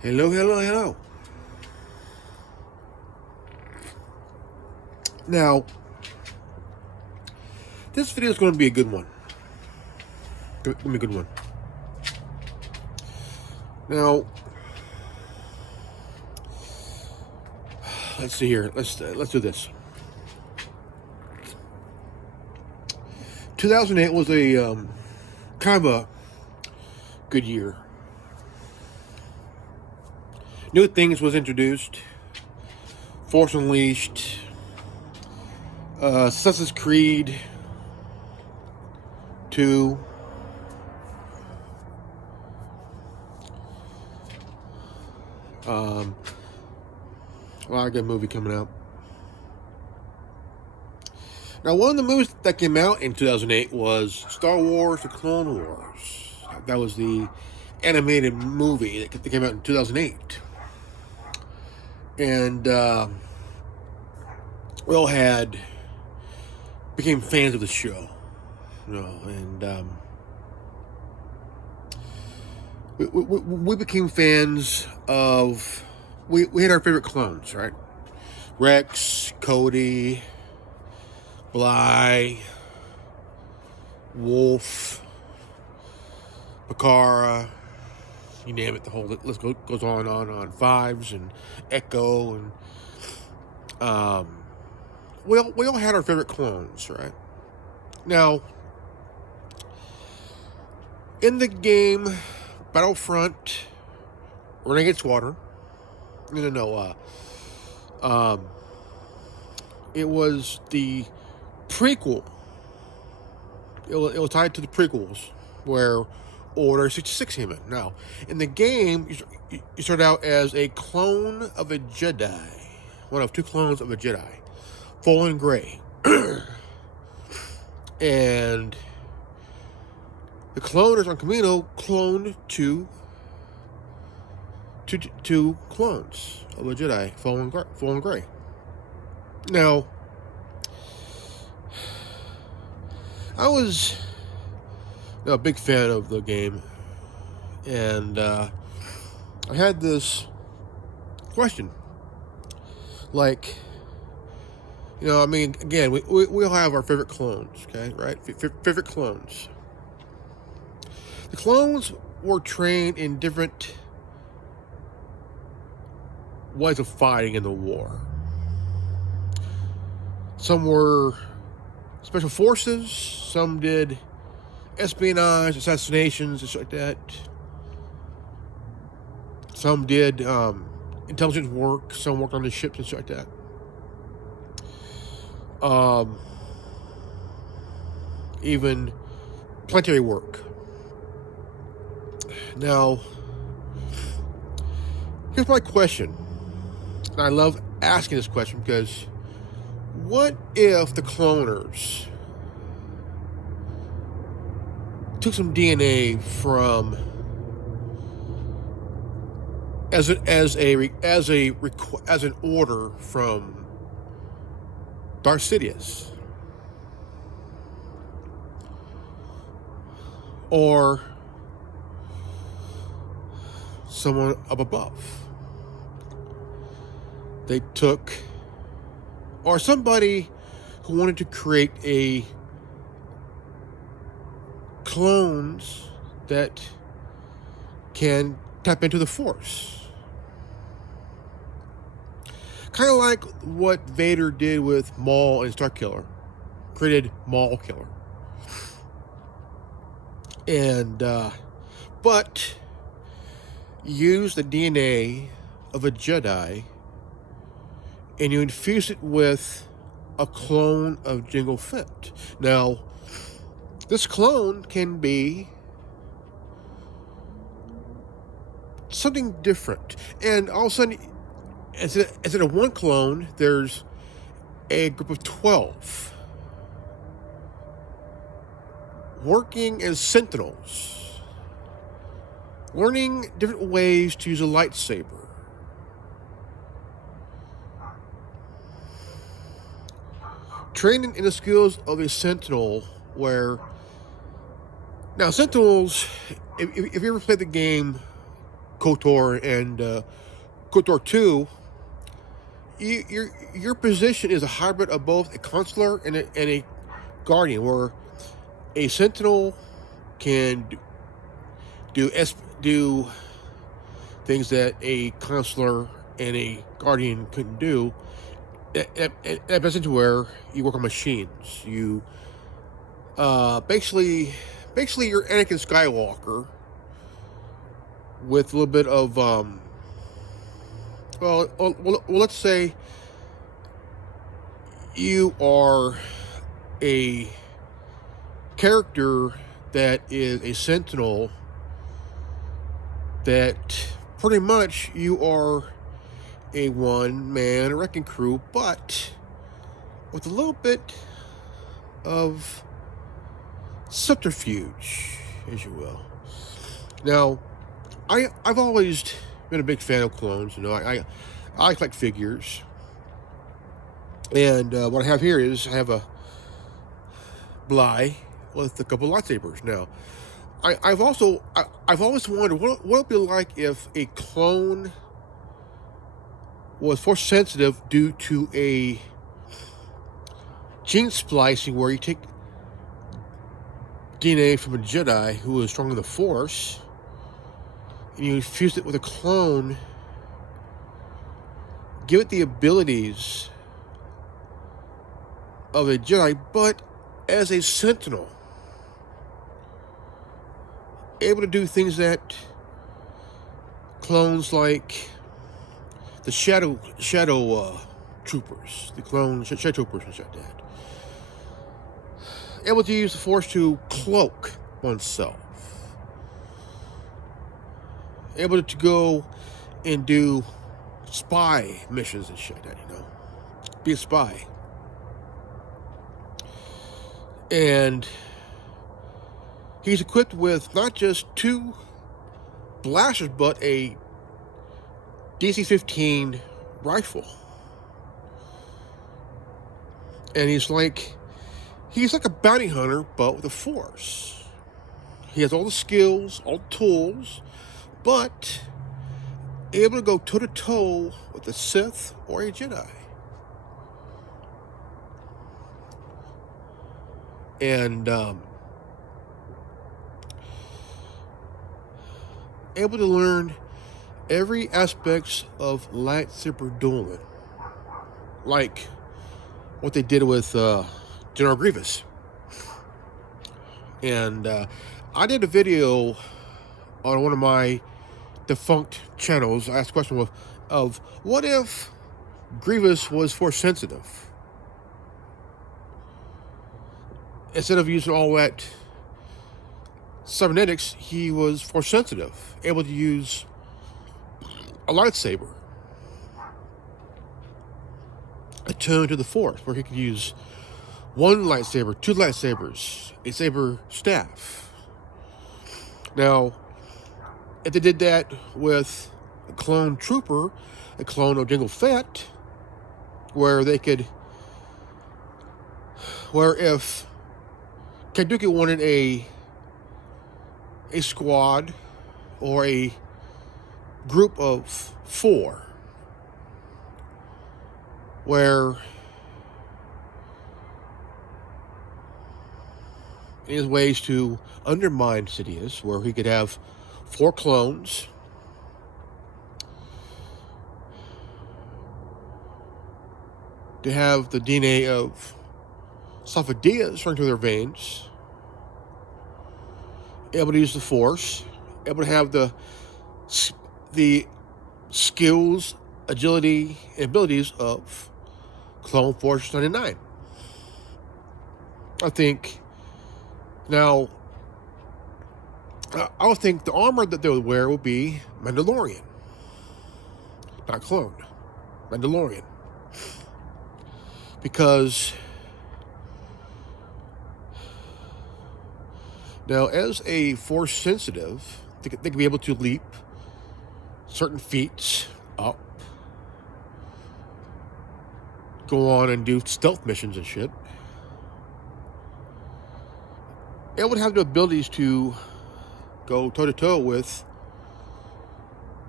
Hello, hello, hello. Now, this video is going to be a good one. Going to be a good one. Now, let's see here. Let's do this. 2008 was a kind of a good year. New things was introduced. Force Unleashed. Assassin's Creed 2. A lot of good movie coming out. Now, one of the movies that came out in 2008 was Star Wars: The Clone Wars. That was the animated movie that came out in 2008. And we all became fans of the show. And we became fans of, we had our favorite clones, right? Rex, Cody, Bly, Wolf, Bakara, you name it, the whole list goes on. Fives and Echo, and we all had our favorite clones, right? Now, in the game Battlefront Renegade Squadron, it was the prequel. It was tied to the prequels where Order 66 came in. Now, in the game, you start out as a clone of a Jedi. One of two clones of a Jedi. Fallen Gray. And the cloners on Camino cloned two clones of a Jedi, Fallen Gray. Now, I was a big fan of the game, and I had this question. Like, again, we all have our favorite clones, okay, right? Favorite clones. The clones were trained in different ways of fighting in the war. Some were special forces, some did espionage, assassinations, and stuff like that. Some did intelligence work, some worked on the ships and stuff like that. Even planetary work. Now, here's my question. And I love asking this question because what if the cloners took some DNA from as an order from Darth Sidious, or someone up above? They took, or somebody who wanted to create a clones that can tap into the Force. Kind of like what Vader did with Maul and Starkiller. Created Maul Killer. And, but use the DNA of a Jedi and you infuse it with a clone of Jango Fett. Now, this clone can be something different. And all of a sudden, instead of one clone, there's a group of 12 working as sentinels, learning different ways to use a lightsaber. Training in the skills of a sentinel, now sentinels, if you ever played the game KOTOR and KOTOR 2, your position is a hybrid of both a consular and a guardian, where a sentinel can do things that a consular and a guardian couldn't do. That position where you work on machines. You basically you're Anakin Skywalker with a little bit of well, let's say you are a character that is a sentinel, that pretty much you are a one-man wrecking crew, but with a little bit of subterfuge, as you will. Now, I've always been a big fan of clones. You know, I collect figures, and what I have here is I have a Bly with a couple lightsabers. Now, I've always wondered what it would be like if a clone was force sensitive due to a gene splicing, where you take DNA from a Jedi who is strong in the Force, and you fuse it with a clone, give it the abilities of a Jedi, but as a sentinel, able to do things that clones like the shadow troopers, the clone shadow troopers and such that. Able to use the Force to cloak oneself. Able to go and do spy missions and shit that, you know. Be a spy. And he's equipped with not just 2 blasters, but a DC-15 rifle. And he's like a bounty hunter, but with a Force. He has all the skills, all the tools, but able to go toe-to-toe with a Sith or a Jedi. And able to learn every aspect of lightsaber dueling, like what they did with General Grievous. And I did a video on one of my defunct channels. I asked a question of what if Grievous was Force sensitive? Instead of using all that cybernetics, he was Force sensitive, able to use a lightsaber attuned to the Force, where he could use 1 lightsaber, 2 lightsabers, a saber staff. Now, if they did that with a clone trooper, a clone of Jango Fett, where if Kanduki wanted a squad or a group of 4, where in his ways to undermine Sidious, where he could have 4 clones, to have the DNA of Safadias running through their veins, able to use the Force, able to have the skills, agility, and abilities of Clone Force 99. I think now, I would think the armor that they would wear would be Mandalorian, not clone, Mandalorian, because now, as a Force sensitive, they could be able to leap certain feats up, go on and do stealth missions and shit. It would have the abilities to go toe-to-toe with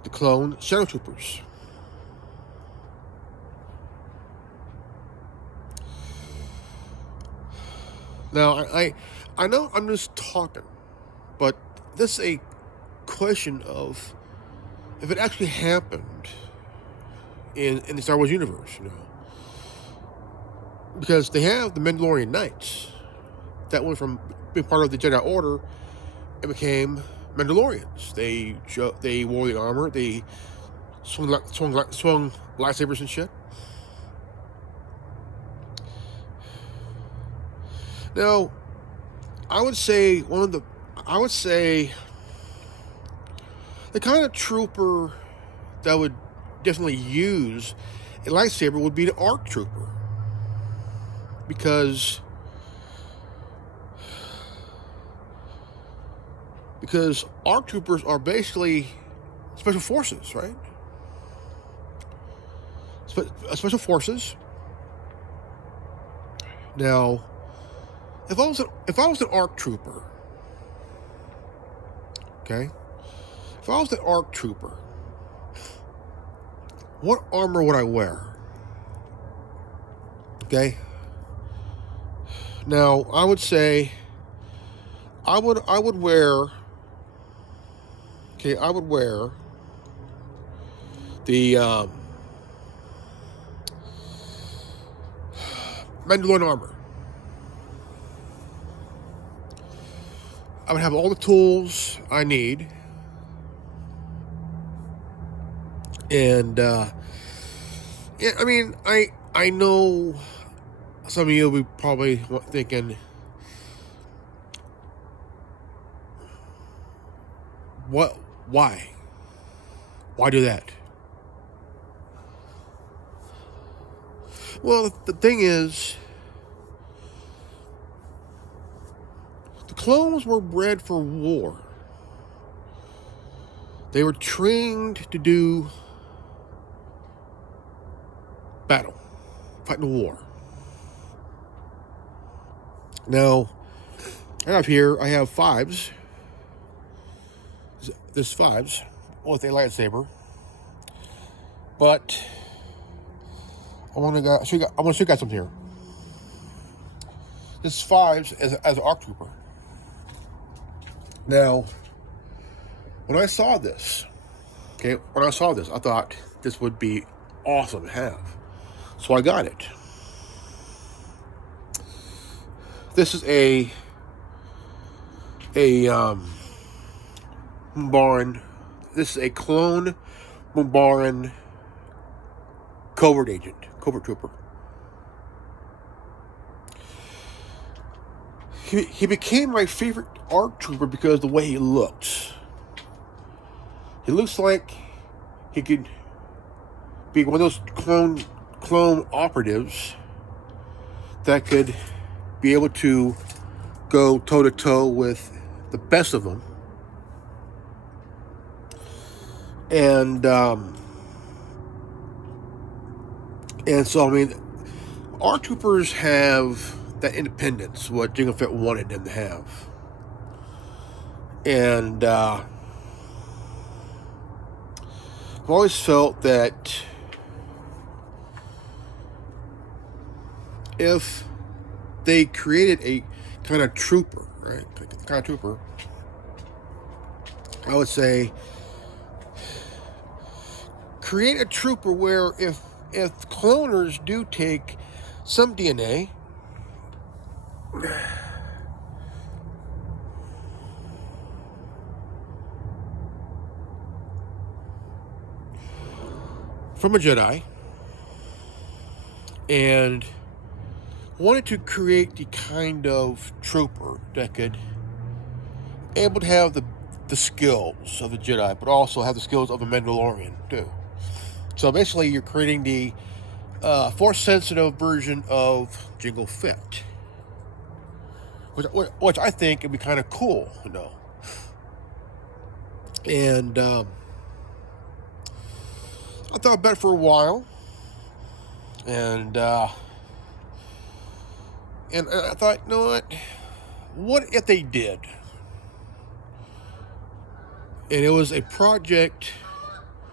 the clone Shadow Troopers. Now, I know I'm just talking, but this is a question of if it actually happened in the Star Wars universe, because they have the Mandalorian Knights that went from being part of the Jedi Order and became Mandalorians. They wore the armor, they swung lightsabers and shit. Now, I would say the kind of trooper that would definitely use a lightsaber would be the ARC trooper, because ARC troopers are basically special forces, right? Special forces. Now, if I was an ARC trooper, okay, if I was an ARC trooper, what armor would I wear? Okay. Now, I would say I would wear. Okay, I would wear the Mandalorian armor. I would have all the tools I need, and yeah, I mean, I know some of you will be probably thinking, what? Why? Why do that? Well, the thing is, the clones were bred for war. They were trained to do battle, fighting a war. Now, I have fives. This fives with a lightsaber, but I want to show you guys something here. This fives as an ARC trooper. Now, when I saw this, I thought this would be awesome to have, so I got it. This is a Mumbaran. This is a clone Mumbaran covert trooper. He became my favorite ARC trooper because of the way he looks. He looks like he could be one of those clone operatives that could be able to go toe to toe with the best of them. And so, I mean, our troopers have that independence, what Jango Fett wanted them to have. And I've always felt that if they created a kind of trooper, right? I would say create a trooper where if cloners do take some DNA from a Jedi and wanted to create the kind of trooper that could able to have the skills of a Jedi, but also have the skills of a Mandalorian too. So basically, you're creating the Force-sensitive version of Jango Fett, which I think would be kind of cool, And I thought about it for a while, and I thought, you know what? What if they did? And it was a project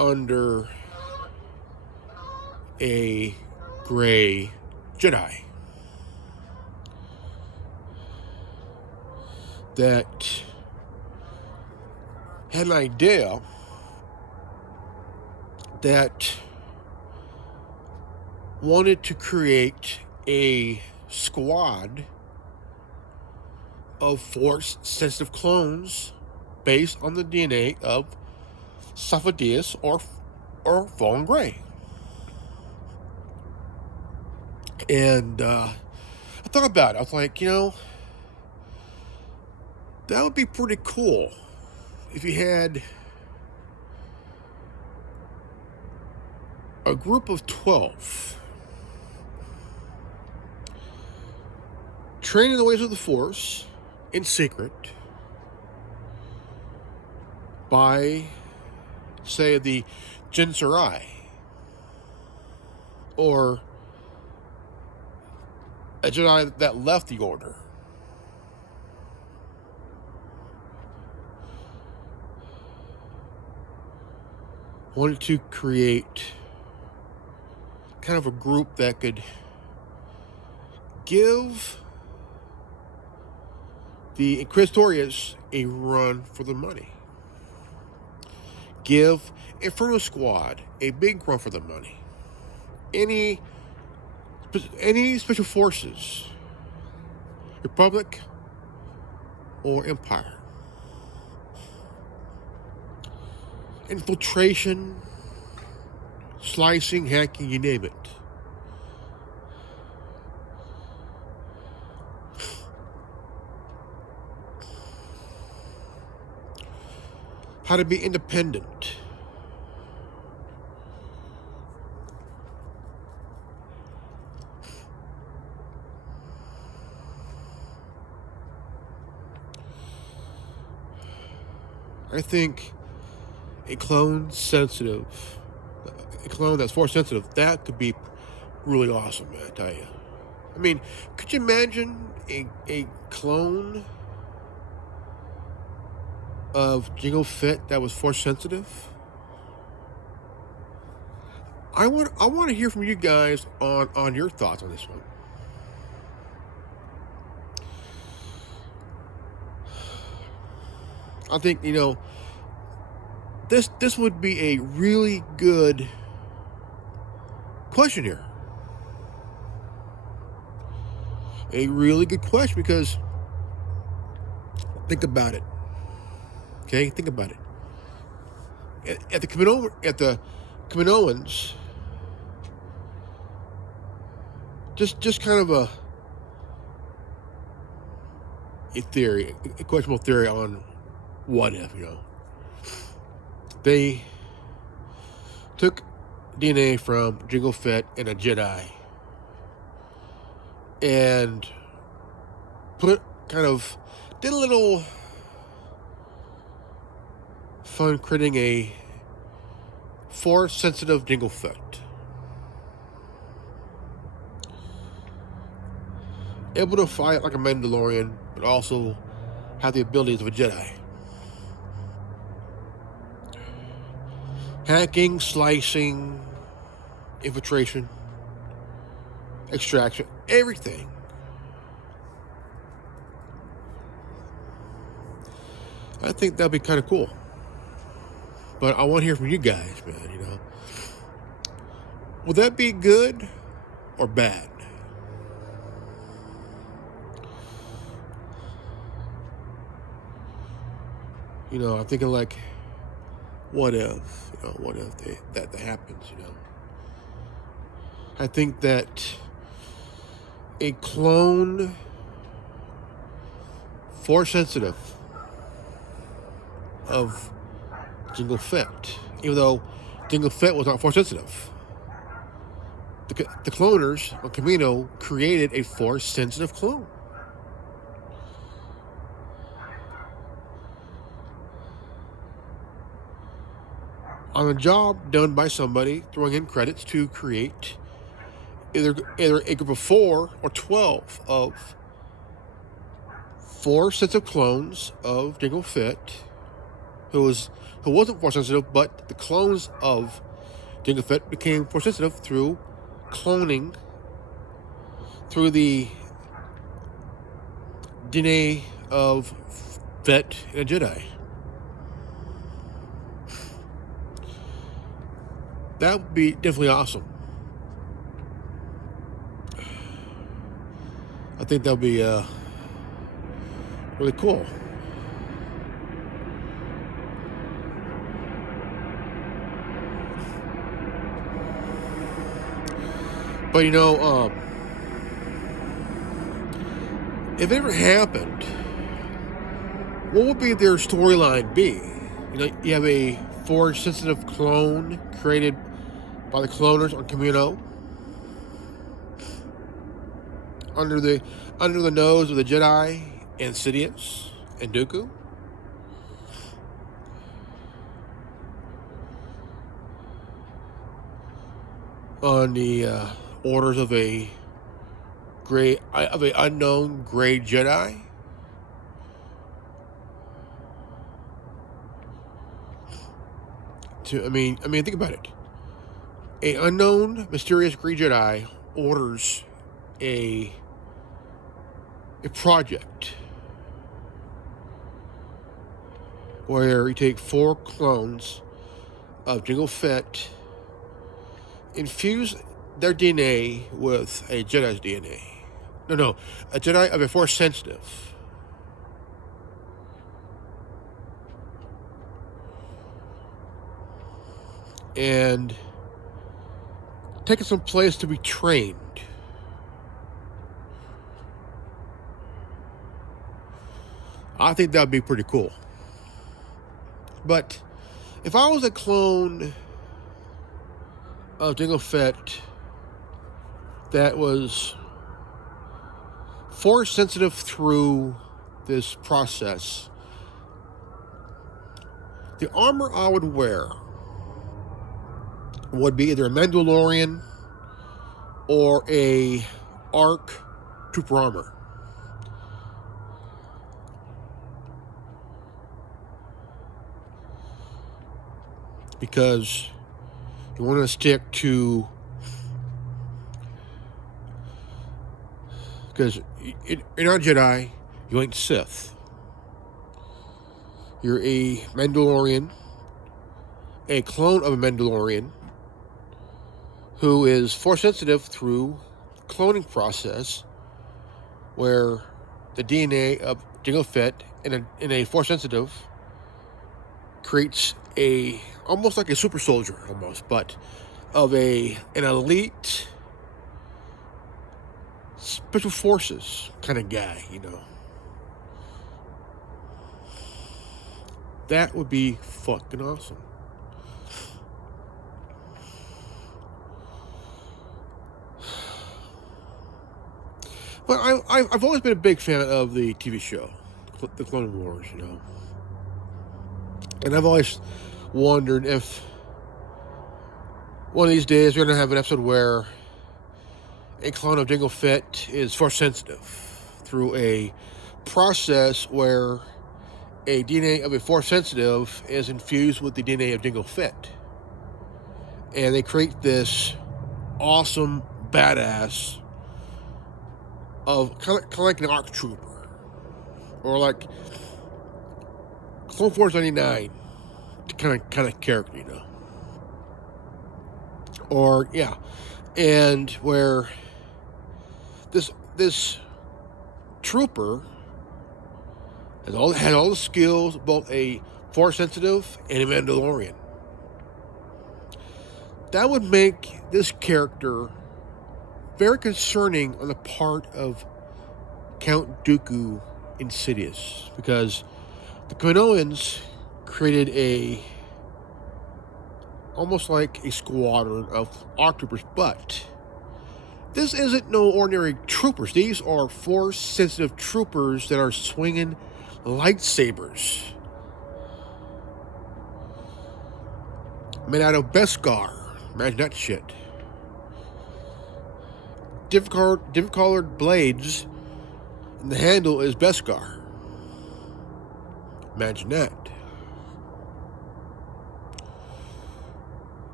under a gray Jedi that had an idea that wanted to create a squad of Force-sensitive clones based on the DNA of Safadius or Fallen Gray. And I thought about it. I was like, that would be pretty cool if you had a group of 12 trained in the ways of the Force in secret by, say, the Jin Sarai or a Jedi that left the Order. Wanted to create kind of a group that could give the Inquisitorius a run for the money. Give Inferno Squad a big run for the money. Any special forces, Republic or Empire. Infiltration, slicing, hacking, you name it. How to be independent. I think a clone that's Force sensitive, that could be really awesome, man, I tell you. I mean, could you imagine a clone of Jango Fett that was Force sensitive? I want to hear from you guys on your thoughts on this one. I think, this would be a really good question here. A really good question, because think about it. Okay, think about it. At the Kaminoans, just kind of a theory, a questionable theory on what if, They took DNA from Jango Fett and a Jedi and did a little fun creating a Force-sensitive Jango Fett. Able to fight like a Mandalorian, but also have the abilities of a Jedi. Hacking, slicing, infiltration, extraction, everything. I think that'd be kind of cool. But I want to hear from you guys, man, Will that be good or bad? I'm thinking like, what if? What if that happens, I think that a clone Force sensitive of Jango Fett, even though Jango Fett was not Force sensitive, the cloners on Kamino created a Force sensitive clone. On a job done by somebody, throwing in credits to create either a group of 4 or 12 of 4 sets of clones of Jango Fett who wasn't Force sensitive, but the clones of Jango Fett became Force sensitive through cloning, through the DNA of Fett and a Jedi. That would be definitely awesome. I think that would be really cool. But if it ever happened, what would be their storyline be? You have a Force-sensitive clone created by the cloners on Kamino, under the nose of the Jedi and Sidious and Dooku. On the orders of an unknown gray Jedi. I mean, think about it. An unknown, mysterious gray Jedi orders a project where you take 4 clones of Jango Fett, infuse their DNA with a Jedi's DNA. No, a Jedi of a Force sensitive. And take it someplace to be trained. I think that would be pretty cool. But if I was a clone of Jango Fett that was Force sensitive through this process, the armor I would wear would be either a Mandalorian or a ARC trooper armor. Because you want to stick to, because you're not a Jedi, you ain't Sith. You're a Mandalorian, a clone of a Mandalorian, who is Force sensitive through cloning process, where the DNA of Jango Fett in a Force sensitive creates almost like a super soldier, almost, but of an elite special forces kind of guy, That would be fucking awesome. But I've always been a big fan of the TV show, the Clone Wars, And I've always wondered if one of these days we're going to have an episode where a clone of Jango Fett is Force sensitive through a process where a DNA of a Force sensitive is infused with the DNA of Jango Fett. And they create this awesome badass of kind of like an ARC trooper, or like Clone Force 99 kind of character, Or and where this trooper had all the skills, both a Force sensitive and a Mandalorian. That would make this character very concerning on the part of Count Dooku in Sidious, because the Kaminoans created almost like a squadron of ARC troopers, but this isn't no ordinary troopers. These are Force-sensitive troopers that are swinging lightsabers made out of Beskar. Imagine that shit. Different colored blades, and the handle is Beskar. Imagine that.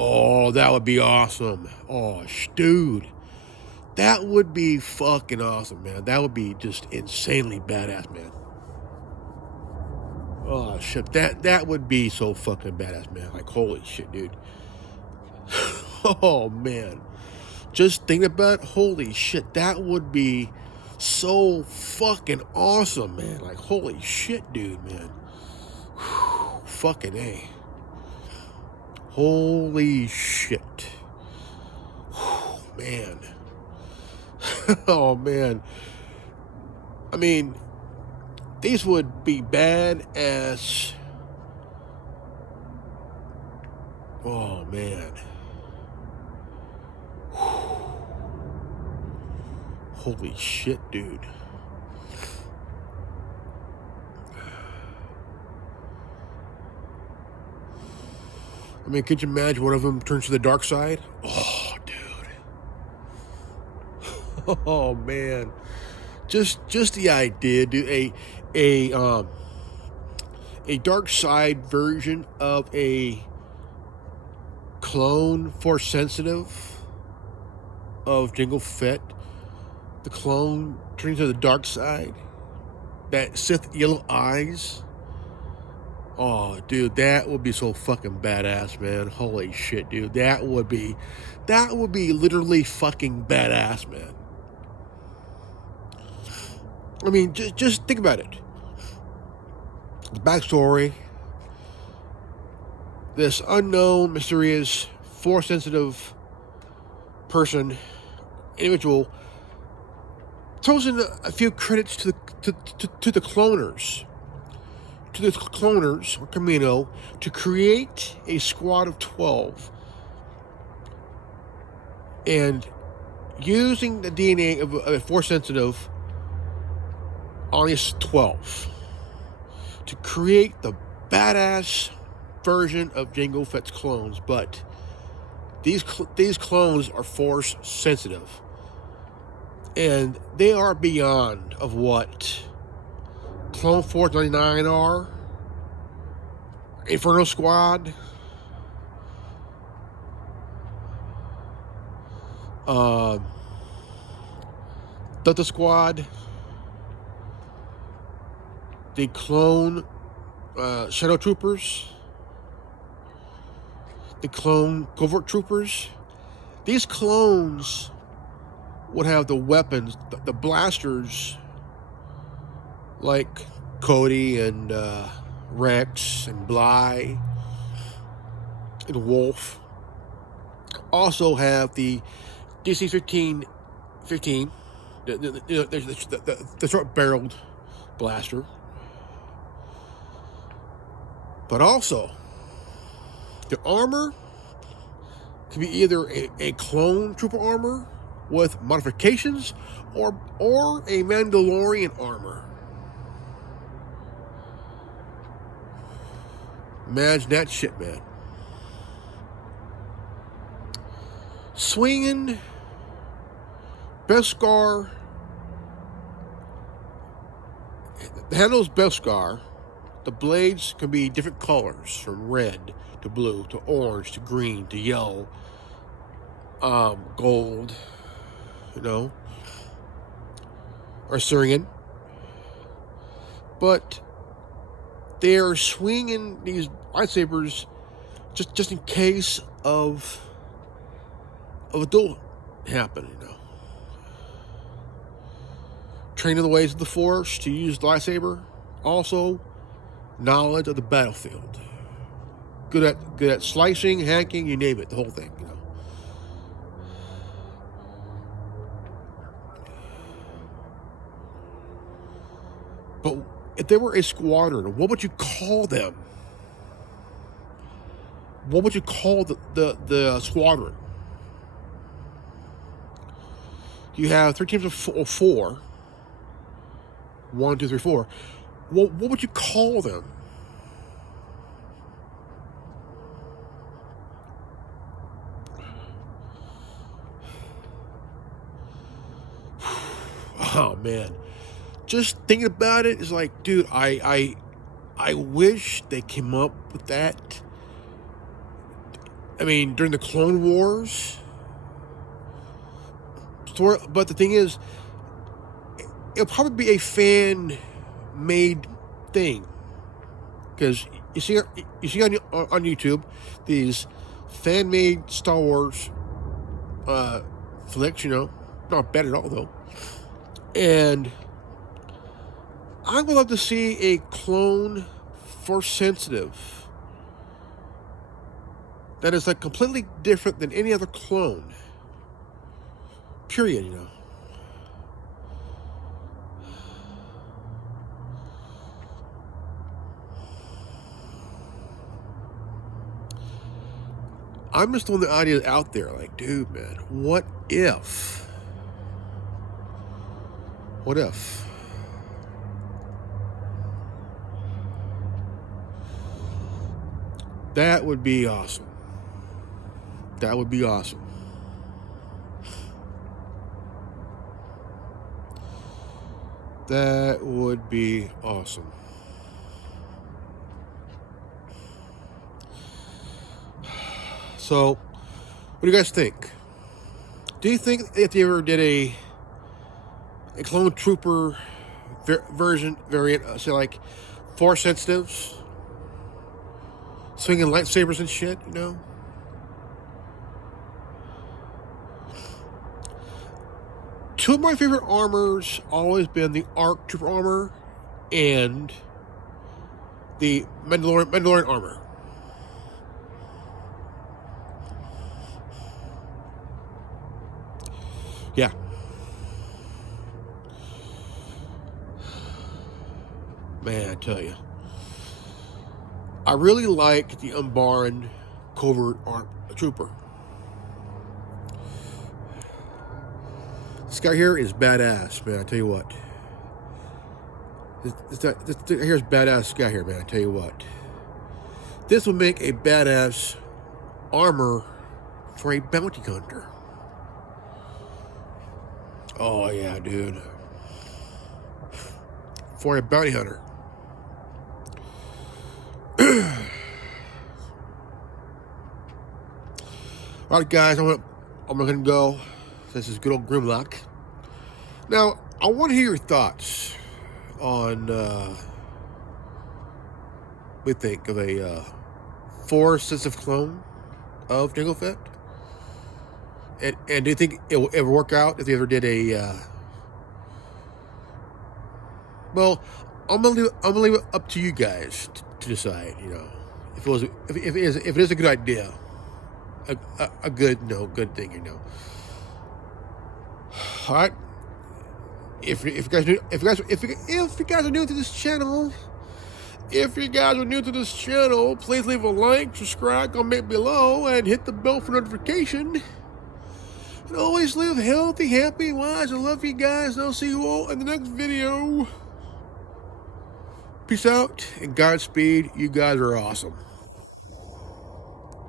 Oh, that would be awesome. Oh, dude. That would be fucking awesome, man. That would be just insanely badass, man. Oh, shit. That would be so fucking badass, man. Like, holy shit, dude. Oh, man. Just think about it. Holy shit. That would be so fucking awesome, man. Like, holy shit, dude, man. Whew, fucking A. Holy shit. Whew, man. Oh, man. I mean, these would be bad as... Oh, man. Holy shit, dude. I mean, could you imagine one of them turns to the dark side? Oh, dude. Oh, man. Just the idea, dude. A dark side version of a clone Force sensitive of Jango Fett. The clone turning to the dark side. That Sith yellow eyes. Oh, dude, that would be so fucking badass, man. Holy shit, dude. That would be literally fucking badass, man. I mean, just think about it. The backstory. This unknown, mysterious, Force-sensitive person, individual, throws in a few credits to the cloners. To the cloners, or Camino, to create a squad of 12. And using the DNA of a Force-sensitive on his 12 to create the badass version of Jango Fett's clones, but these clones are Force sensitive, and they are beyond of what Clone Force 99 are, Inferno Squad, Delta Squad, the clone Shadow Troopers, the clone Covert Troopers. These clones would have the weapons, the blasters, like Cody and Rex and Bly and Wolf. Also have the DC-15, the short-barreled blaster. But also, the armor can be either a clone trooper armor with modifications or a Mandalorian armor. Imagine that shit, man. Swinging Beskar. The handle's Beskar. The blades can be different colors, from red to blue to orange to green to yellow, gold, or Syrian. But they're swinging these lightsabers just in case of a duel happening, Training the ways of the Force to use the lightsaber. Also, knowledge of the battlefield. Good at slicing, hacking, you name it, the whole thing, But if they were a squadron, what would you call them? What would you call the squadron? You have 3 teams of 4. 1, 2, 3, 4. What would you call them? Oh, man. Just thinking about it is like, dude, I wish they came up with that I mean, during the Clone Wars. But the thing is, it'll probably be a fan-made thing, because you see on YouTube these fan-made Star Wars flicks, not bad at all though, and I would love to see a clone Force sensitive that is like completely different than any other clone. Period, I'm just throwing the ideas out there, like, dude, man, what if? What if? That would be awesome. That would be awesome. That would be awesome. So, what do you guys think? Do you think if they ever did a clone trooper variant, say like Force sensitives, swinging lightsabers and shit, Two of my favorite armors always been the ARC Trooper armor and the Mandalorian armor. Yeah. Man, I tell you. I really like the Umbaran Covert Trooper. This guy here is badass, man, I tell you what. This here's badass guy here, man, I tell you what. This will make a badass armor for a bounty hunter. Oh, yeah, dude. For a bounty hunter. Alright, guys, I'm gonna go. This is good old Grimlock. Now, I want to hear your thoughts on what you think of a Force sensitive clone of Jango Fett. And do you think it will ever work out if they ever did a? Well, I'm gonna leave it up to you guys to decide. If it is a good idea, a good good thing. All right. If you guys are new to this channel, please leave a like, subscribe, comment below, and hit the bell for notification. And always live healthy, happy, wise. I love you guys, and I'll see you all in the next video. Peace out and Godspeed. You guys are awesome.